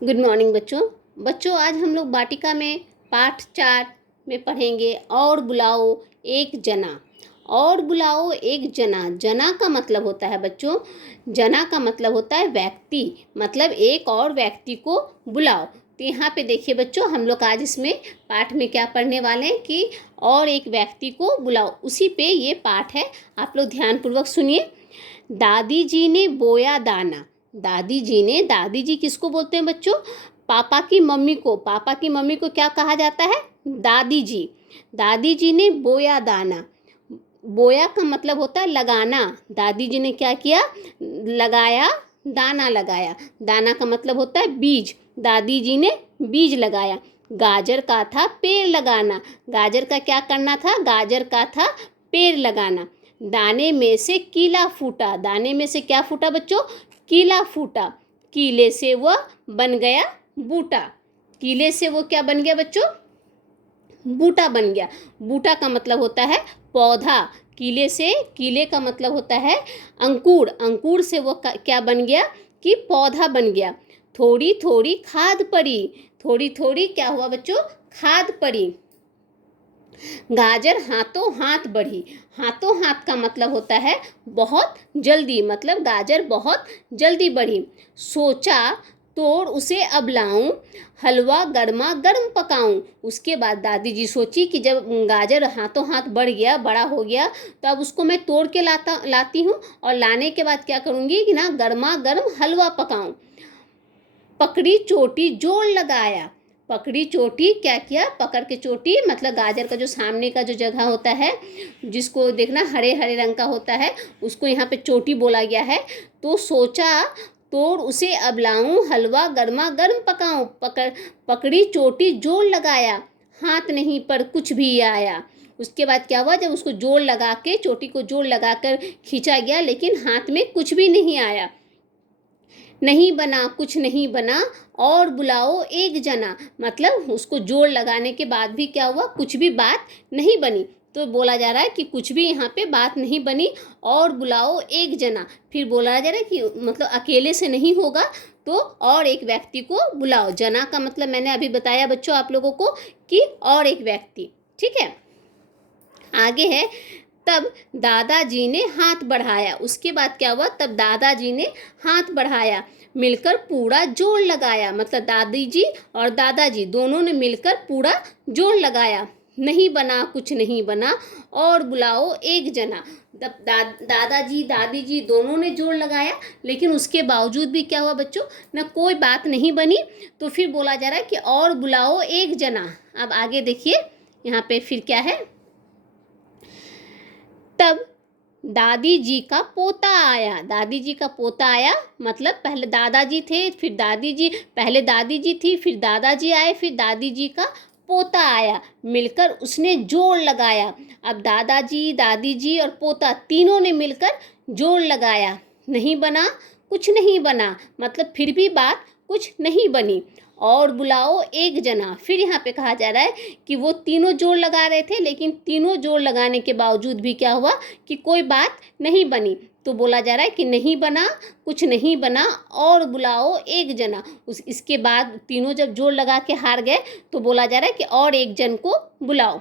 Good morning बच्चों। आज हम लोग वाटिका में पाठ 4 में पढ़ेंगे और बुलाओ एक जना। और बुलाओ एक जना। जना का मतलब होता है बच्चों, जना का मतलब होता है व्यक्ति, मतलब एक और व्यक्ति को बुलाओ। तो यहाँ पे देखिए बच्चों, हम लोग आज इसमें पाठ में क्या पढ़ने वाले हैं कि और एक व्यक्ति को बुलाओ, उसी पे ये पाठ है। आप लोग ध्यानपूर्वक सुनिए। दादी जी ने बोया दाना। दादी जी किसको बोलते हैं बच्चों? पापा की मम्मी को। पापा की मम्मी को क्या कहा जाता है? दादी जी। दादी जी ने बोया दाना। बोया का मतलब होता है लगाना। दादी जी ने क्या किया? लगाया, दाना लगाया। दाना का मतलब होता है बीज। दादी जी ने बीज लगाया। गाजर का था पेड़ लगाना। गाजर का क्या करना था? गाजर का था पेड़ लगाना। दाने में से कीला फूटा। दाने में से क्या फूटा बच्चों? कीला फूटा। कीले से वह बन गया बूटा। कीले से वो क्या बन गया बच्चों? बूटा बन गया। बूटा का मतलब होता है पौधा। कीले से, कीले का मतलब होता है अंकुर। अंकुर से वो क्या बन गया? कि पौधा बन गया। थोड़ी थोड़ी खाद पड़ी। थोड़ी थोड़ी क्या हुआ बच्चों? खाद पड़ी। गाजर हाथों हाथ बढ़ी। हाथों हाथ का मतलब होता है बहुत जल्दी, मतलब गाजर बहुत जल्दी बढ़ी। सोचा तोड़ उसे अब लाऊं, हलवा गर्मा गर्म पकाऊं। उसके बाद दादी जी सोची कि जब गाजर हाथों हाथ बढ़ गया, बड़ा हो गया, तो अब उसको मैं तोड़ के लाती हूँ और लाने के बाद क्या करूँगी कि ना गर्मा गर्म हलवा पकाऊं। पकड़ी चोटी जोड़ लगाया। पकड़ी चोटी क्या किया? पकड़ के चोटी मतलब गाजर का जो सामने का जो जगह होता है, जिसको देखना हरे हरे रंग का होता है, उसको यहाँ पे चोटी बोला गया है। तो सोचा तोड़ उसे अब लाऊं, हलवा गर्मा गर्म पकाऊं। पकड़ी चोटी जोड़ लगाया, हाथ नहीं पर कुछ भी आया। उसके बाद क्या हुआ? जब उसको जोड़ लगा के, चोटी को जोड़ लगा कर खींचा गया, लेकिन हाथ में कुछ भी नहीं आया। नहीं बना कुछ नहीं बना और बुलाओ एक जना। मतलब उसको जोड़ लगाने के बाद भी क्या हुआ? कुछ भी बात नहीं बनी। तो बोला जा रहा है कि कुछ भी यहाँ पे बात नहीं बनी और बुलाओ एक जना। फिर बोला जा रहा है कि मतलब अकेले से नहीं होगा, तो और एक व्यक्ति को बुलाओ। जना का मतलब मैंने अभी बताया बच्चों आप लोगों को कि और एक व्यक्ति। ठीक है, आगे है। तब दादाजी ने हाथ बढ़ाया। उसके बाद क्या हुआ? तब दादाजी ने हाथ बढ़ाया, मिलकर पूरा जोड़ लगाया। मतलब दादी जी और दादाजी दोनों ने मिलकर पूरा जोड़ लगाया। नहीं बना कुछ नहीं बना और बुलाओ एक जना। दादाजी दादी जी दोनों ने जोड़ लगाया, लेकिन उसके बावजूद भी क्या हुआ बच्चों? ना कोई बात नहीं बनी। तो फिर बोला जा रहा है कि और बुलाओ एक जना। अब आगे देखिए, यहाँ पे फिर क्या है। तब दादी जी का पोता आया। दादी जी का पोता आया मतलब पहले दादाजी थे, फिर दादी जी, पहले दादी जी थी, फिर दादाजी आए, फिर दादी जी का पोता आया। मिलकर उसने जोड़ लगाया। अब दादाजी दादी जी और पोता तीनों ने मिलकर जोड़ लगाया। नहीं बना कुछ नहीं बना, मतलब फिर भी बात कुछ नहीं बनी। और बुलाओ एक जना। फिर यहाँ पे कहा जा रहा है कि वो तीनों जोड़ लगा रहे थे, लेकिन तीनों जोड़ लगाने के बावजूद भी क्या हुआ कि कोई बात नहीं बनी। तो बोला जा रहा है कि नहीं बना कुछ नहीं बना और बुलाओ एक जना। इसके बाद तीनों जब जोड़ लगा के हार गए, तो बोला जा रहा है कि और एक जन को बुलाओ।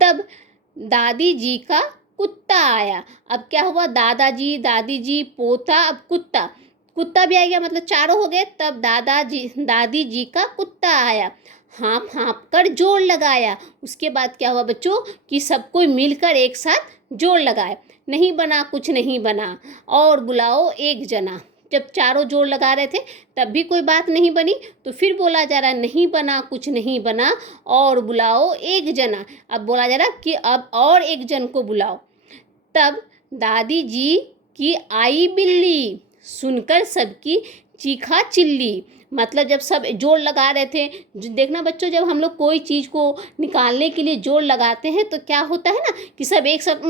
तब दादी जी का कुत्ता आया। अब क्या हुआ? दादाजी दादी जी पोता, अब कुत्ता, कुत्ता भी आ गया, मतलब चारों हो गए। तब दादी जी का कुत्ता आया, हाँप हाँप कर जोड़ लगाया। उसके बाद क्या हुआ बच्चों कि सब कोई मिलकर एक साथ जोड़ लगाए। नहीं बना कुछ नहीं बना और बुलाओ एक जना। जब चारों जोड़ लगा रहे थे तब भी कोई बात नहीं बनी, तो फिर बोला जा रहा है नहीं बना कुछ नहीं बना और बुलाओ एक जना। अब बोला जा रहा है कि अब और एक जन को बुलाओ। तब दादी जी की आई बिल्ली, सुनकर सबकी चीखा चिल्ली। मतलब जब सब जोड़ लगा रहे थे, देखना बच्चों, जब हम लोग कोई चीज़ को निकालने के लिए जोड़ लगाते हैं तो क्या होता है ना कि सब एक साथ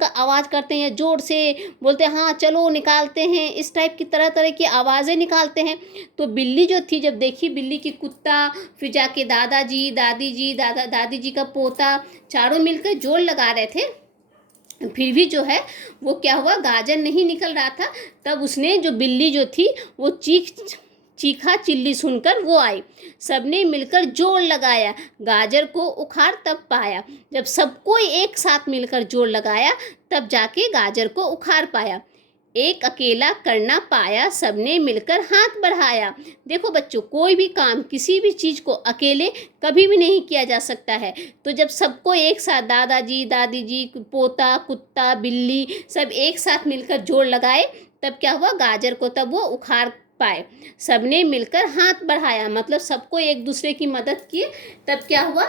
का आवाज़ करते हैं, जोर से बोलते हैं हाँ चलो निकालते हैं, इस टाइप की तरह तरह की आवाज़ें निकालते हैं। तो बिल्ली जो थी, जब देखी बिल्ली की कुत्ता, फिर जाके दादाजी दादी जी का पोता, चारों मिलकर जोड़ लगा रहे थे, फिर भी जो है वो क्या हुआ, गाजर नहीं निकल रहा था। तब उसने, जो बिल्ली जो थी, वो चीखा चिल्ली सुनकर वो आई। सबने मिलकर जोर लगाया, गाजर को उखाड़ तब पाया। जब सबको एक साथ मिलकर जोर लगाया तब जाके गाजर को उखाड़ पाया। एक अकेला कर ना पाया, सबने मिलकर हाथ बढ़ाया। देखो बच्चों, कोई भी काम, किसी भी चीज़ को अकेले कभी भी नहीं किया जा सकता है। तो जब सबको एक साथ, दादाजी, दादी जी, पोता, कुत्ता, बिल्ली, सब एक साथ मिलकर जोर लगाए तब क्या हुआ, गाजर को तब वो उखाड़ पाए। सबने मिलकर हाथ बढ़ाया, मतलब सबको एक दूसरे की मदद की, तब क्या हुआ,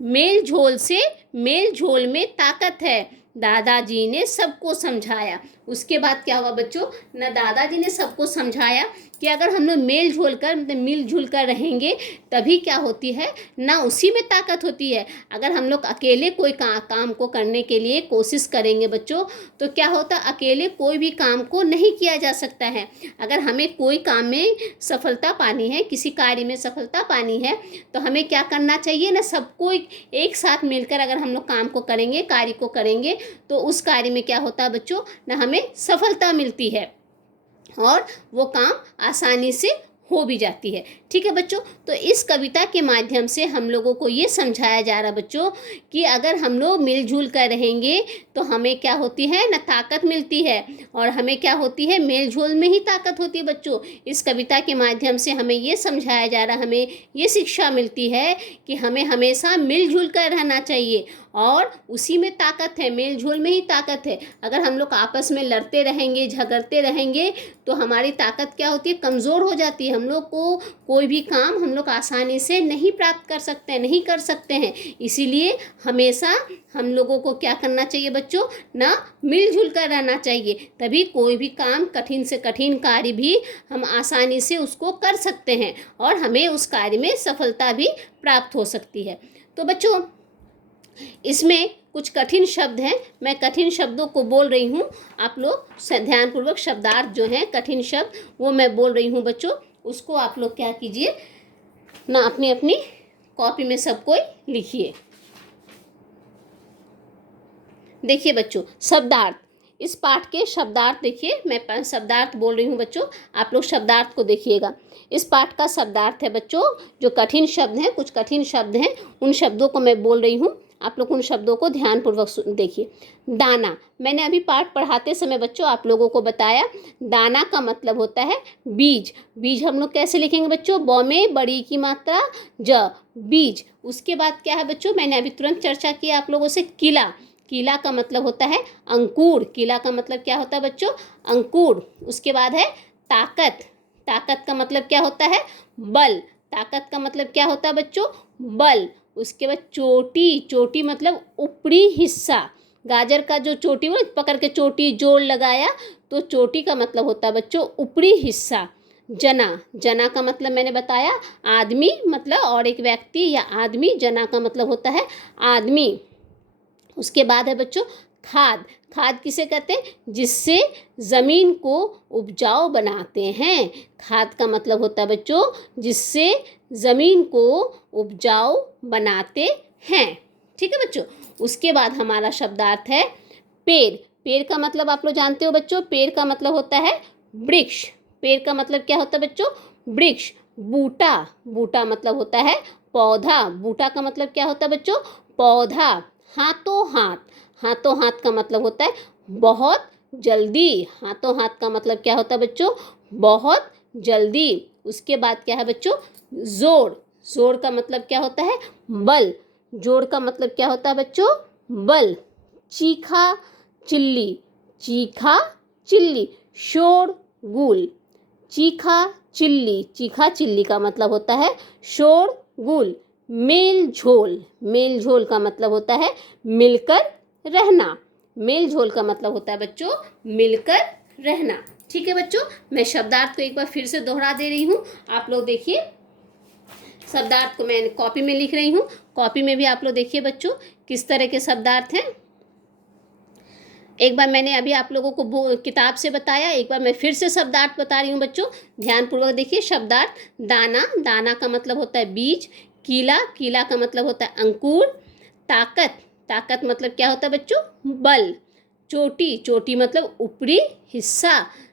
मेल झोल में ताकत है, दादाजी ने सबको समझाया। उसके बाद क्या हुआ बच्चों, ना दादाजी ने सबको समझाया कि अगर हम लोग मिलजुल कर रहेंगे तभी क्या होती है ना, उसी में ताकत होती है। अगर हम लोग अकेले कोई काम को करने के लिए कोशिश करेंगे बच्चों, तो क्या होता, अकेले कोई भी काम को नहीं किया जा सकता है। अगर हमें कोई काम में सफलता पानी है, किसी कार्य में सफलता पानी है, तो हमें क्या करना चाहिए ना, सबको एक साथ मिलकर अगर हम लोग काम को करेंगे, कार्य को करेंगे, तो उस कार्य में क्या होता है बच्चों ना, हमें सफलता मिलती है और वो काम आसानी से हो भी जाती है। ठीक है बच्चों, तो इस कविता के माध्यम से हम लोगों को ये समझाया जा रहा बच्चों कि अगर हम लोग मिलजुल कर रहेंगे तो हमें क्या होती है ना, ताकत मिलती है। और हमें क्या होती है, मेलझोल में ही ताकत होती है बच्चों। इस कविता के माध्यम से हमें ये समझाया जा रहा, हमें ये शिक्षा मिलती है कि हमें हमेशा मिलजुल कर रहना चाहिए और उसी में ताकत है, मेलझोल में ही ताकत है। अगर हम लोग आपस में लड़ते रहेंगे, झगड़ते रहेंगे, तो हमारी ताकत क्या होती है, कमज़ोर हो जाती है। हम लोग को कोई भी काम हम लोग आसानी से नहीं प्राप्त कर सकते हैं, नहीं कर सकते हैं। इसीलिए हमेशा हम लोगों को क्या करना चाहिए बच्चों ना, मिलजुल कर रहना चाहिए, तभी कोई भी काम, कठिन से कठिन कार्य भी हम आसानी से उसको कर सकते हैं और हमें उस कार्य में सफलता भी प्राप्त हो सकती है। तो बच्चों, इसमें कुछ कठिन शब्द हैं, मैं कठिन शब्दों को बोल रही हूँ, आप लोग ध्यानपूर्वक शब्दार्थ जो हैं कठिन शब्द वो मैं बोल रही हूँ बच्चों, उसको आप लोग क्या कीजिए ना, अपनी अपनी कॉपी में सब कोई लिखिए। देखिए बच्चों, शब्दार्थ, इस पाठ के शब्दार्थ देखिए, मैं शब्दार्थ बोल रही हूँ बच्चों, आप लोग शब्दार्थ को देखिएगा। इस पाठ का शब्दार्थ है बच्चों, जो कठिन शब्द हैं, कुछ कठिन शब्द हैं, उन शब्दों को मैं बोल रही हूँ, आप लोग उन शब्दों को ध्यानपूर्वक देखिए। दाना, मैंने अभी पाठ पढ़ाते समय बच्चों आप लोगों को बताया, दाना का मतलब होता है बीज। बीज हम लोग कैसे लिखेंगे बच्चों, ब में बड़ी की मात्रा ज, बीज। उसके बाद क्या है बच्चों, मैंने अभी तुरंत चर्चा किया आप लोगों से, किला। किला का मतलब होता है अंकुर। किला का मतलब क्या होता है बच्चों, अंकुर। उसके बाद है ताकत। ताकत का मतलब क्या होता है, बल। ताकत का मतलब क्या होता है बच्चों, बल। उसके बाद चोटी। चोटी मतलब ऊपरी हिस्सा। गाजर का जो चोटी वो पकड़ के चोटी जोड़ लगाया, तो चोटी का मतलब होता है बच्चों ऊपरी हिस्सा। जना। जना का मतलब मैंने बताया आदमी, मतलब और एक व्यक्ति या आदमी। जना का मतलब होता है आदमी। उसके बाद है बच्चों खाद। खाद किसे कहते हैं, जिससे ज़मीन को उपजाऊ बनाते हैं। खाद का मतलब होता है बच्चों जिससे ज़मीन को उपजाऊ बनाते हैं। ठीक है बच्चों। उसके बाद हमारा शब्दार्थ है पेड़। पेड़ का मतलब आप लोग जानते हो बच्चों, पेड़ का मतलब होता है वृक्ष। पेड़ का मतलब क्या होता है बच्चों, वृक्ष। बूटा। बूटा मतलब होता है पौधा। बूटा का मतलब क्या होता है बच्चों, पौधा। हाथों हाथ। हाथों हाथ का मतलब होता है बहुत जल्दी। हाथों हाथ का मतलब क्या होता है बच्चों, बहुत जल्दी। उसके बाद क्या है बच्चों, जोर। जोर का मतलब क्या होता है, बल। जोर का मतलब क्या होता है बच्चों, बल। चीखा चिल्ली। चीखा चिल्ली। शोरगुल। चीखा चिल्ली। चीखा चिल्ली का मतलब होता है शोरगुल। मेल झोल। मेल झोल का मतलब होता है मिलकर रहना। मेल झोल का मतलब होता है बच्चों मिलकर रहना। ठीक है बच्चों, मैं शब्दार्थ को एक बार फिर से दोहरा दे रही हूँ, आप लोग देखिए। शब्दार्थ को मैं कॉपी में लिख रही हूँ, कॉपी में भी आप लोग देखिए बच्चों किस तरह के शब्दार्थ हैं। एक बार मैंने अभी आप लोगों को किताब से बताया, एक बार मैं फिर से शब्दार्थ बता रही हूँ बच्चों, ध्यानपूर्वक देखिए। शब्दार्थ दाना। दाना का मतलब होता है बीज। कीला। कीला का मतलब होता है अंकुर। ताकत। ताकत मतलब क्या होता है बच्चों, बल। चोटी। चोटी मतलब ऊपरी हिस्सा।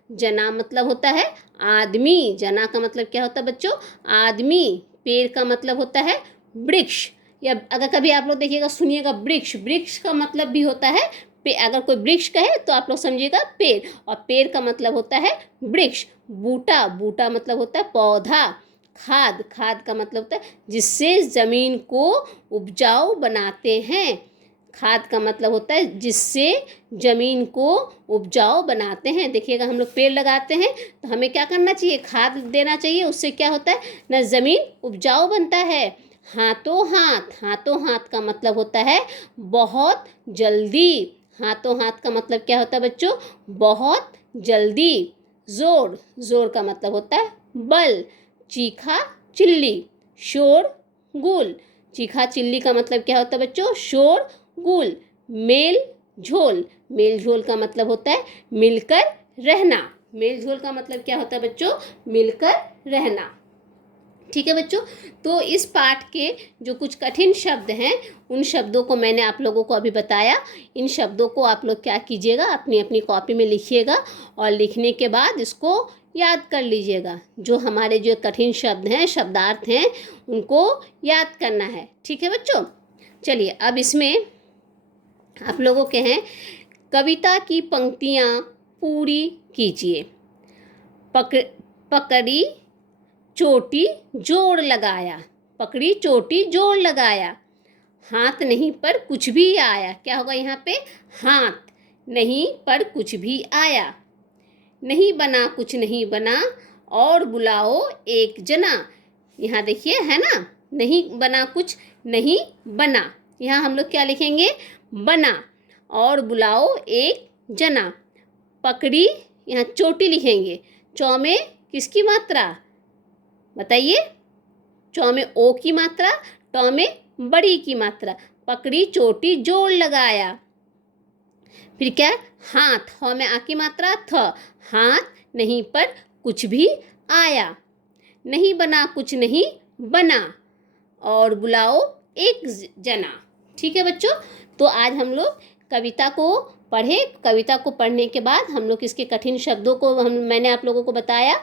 जना मतलब होता है आदमी, जना का मतलब क्या होता है बच्चों, आदमी। पेड़ का मतलब होता है वृक्ष, या अगर कभी आप लोग देखिएगा सुनिएगा वृक्ष, वृक्ष का मतलब भी होता है अगर कोई वृक्ष कहे तो आप लोग समझिएगा पेड़, और पेड़ का मतलब होता है वृक्ष। बूटा, बूटा मतलब होता है पौधा। खाद, खाद का मतलब होता है जिससे ज़मीन को उपजाऊ बनाते हैं। खाद का मतलब होता है जिससे ज़मीन को उपजाऊ बनाते हैं। देखिएगा हम लोग पेड़ लगाते हैं तो हमें क्या करना चाहिए, खाद देना चाहिए, उससे क्या होता है ना, ज़मीन उपजाऊ बनता है। हाथों हाथ, हाथों हाथ का मतलब होता है बहुत जल्दी। हाथों हाथ का मतलब क्या होता है बच्चों, बहुत जल्दी। जोर, जोर का मतलब होता है बल। चीखा चिल्ली, शोर गुल। चीखा चिल्ली का मतलब क्या होता है बच्चों, शोर गुल। मेल झोल, मेल झोल का मतलब होता है मिलकर रहना। मेल झोल का मतलब क्या होता है बच्चों, मिलकर रहना। ठीक है बच्चों, तो इस पाठ के जो कुछ कठिन शब्द हैं उन शब्दों को मैंने आप लोगों को अभी बताया। इन शब्दों को आप लोग क्या कीजिएगा, अपनी अपनी कॉपी में लिखिएगा और लिखने के बाद इसको याद कर लीजिएगा। जो हमारे जो कठिन शब्द हैं, शब्दार्थ हैं, उनको याद करना है। ठीक है बच्चों, चलिए अब इसमें आप लोगों के हैं, कविता की पंक्तियाँ पूरी कीजिए। पकड़ी चोटी जोड़ लगाया, पकड़ी चोटी जोड़ लगाया। हाथ नहीं पर कुछ भी आया, क्या होगा यहाँ पे, हाथ नहीं पर कुछ भी आया। नहीं बना कुछ नहीं बना और बुलाओ एक जना। यहाँ देखिए है ना, नहीं बना कुछ नहीं बना, यहाँ हम लोग क्या लिखेंगे, बना, और बुलाओ एक जना। पकड़ी, यहाँ चोटी लिखेंगे, चौ में किसकी मात्रा बताइए, चौ में ओ की मात्रा, टौ में बड़ी की मात्रा। पकड़ी चोटी जोड़ लगाया, फिर क्या, हाथ, ह में आ की मात्रा थ, हाथ नहीं पर कुछ भी आया। नहीं बना कुछ नहीं बना और बुलाओ एक जना। ठीक है बच्चों, तो आज हम लोग कविता को पढ़े। कविता को पढ़ने के बाद हम लोग इसके कठिन शब्दों को मैंने आप लोगों को बताया।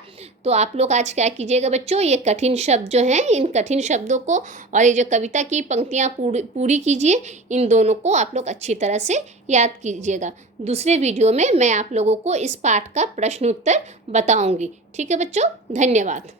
तो आप लोग आज क्या कीजिएगा बच्चों, ये कठिन शब्द जो हैं, इन कठिन शब्दों को और ये जो कविता की पंक्तियाँ पूरी कीजिए, इन दोनों को आप लोग अच्छी तरह से याद कीजिएगा। दूसरे वीडियो में मैं आप लोगों को इस पाठ का प्रश्न उत्तर बताऊँगी। ठीक है बच्चों, धन्यवाद।